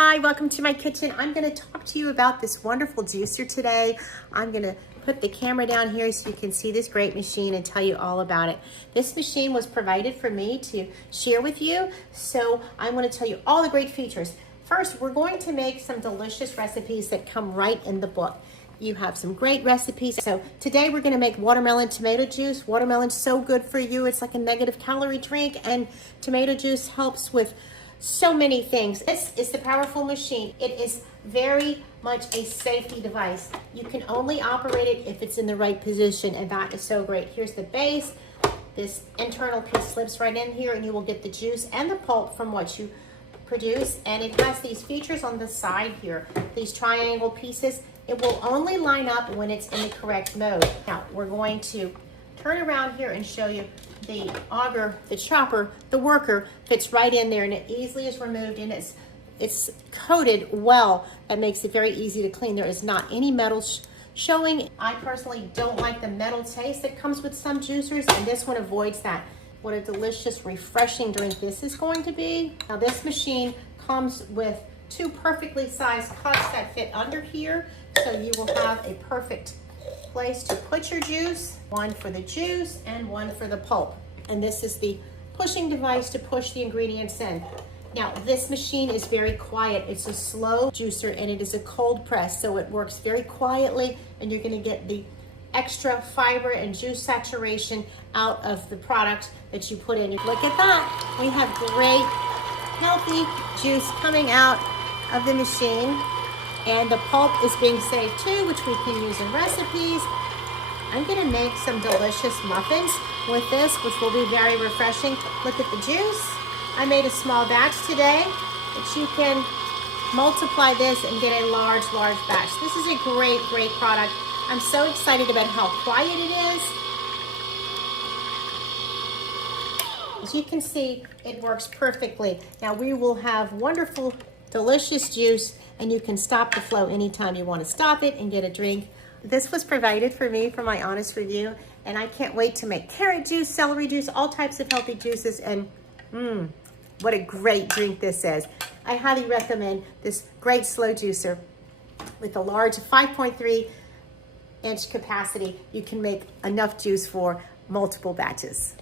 Hi, welcome to my kitchen. I'm gonna talk to you about this wonderful juicer today. I'm gonna put the camera down here so you can see this great machine and tell you all about it. This machine was provided for me to share with you, so I'm gonna tell you all the great features. First, we're going to make some delicious recipes that come right in the book. You have some great recipes. So today we're gonna make watermelon tomato juice. Watermelon's so good for you. It's like a negative calorie drink, and tomato juice helps with so many things. This is the powerful machine. It is very much a safety device. You can only operate it if it's in the right position, and that is so great. Here's the base. This internal piece slips right in here, and you will get the juice and the pulp from what you produce. And it has these features on the side here, these triangle pieces. It will only line up when it's in the correct mode. Now, we're going to turn around here and show you the auger, the chopper, the worker fits right in there, and it easily is removed, and it's coated well. That makes it very easy to clean. There is not any metal showing. I personally don't like the metal taste that comes with some juicers, and this one avoids that. What a delicious, refreshing drink this is going to be. Now, this machine comes with two perfectly sized cups that fit under here, so you will have a perfect place to put your juice, one for the juice and one for the pulp. And this is the pushing device to push the ingredients in. Now, this machine is very quiet. It's a slow juicer, and it is a cold press, so it works very quietly, and you're gonna get the extra fiber and juice saturation out of the product that you put in. Look at that. We have great, healthy juice coming out of the machine. And the pulp is being saved too, which we can use in recipes. I'm gonna make some delicious muffins with this, which will be very refreshing. Look at the juice. I made a small batch today, but you can multiply this and get a large batch. This is a great product. I'm so excited about how quiet it is. As you can see, it works perfectly. Now we will have wonderful, delicious juice, and you can stop the flow anytime you want to stop it and get a drink. This was provided for me for my honest review, and I can't wait to make carrot juice, celery juice, all types of healthy juices, and what a great drink this is. I highly recommend this great slow juicer with a large 5.3 inch capacity. You can make enough juice for multiple batches.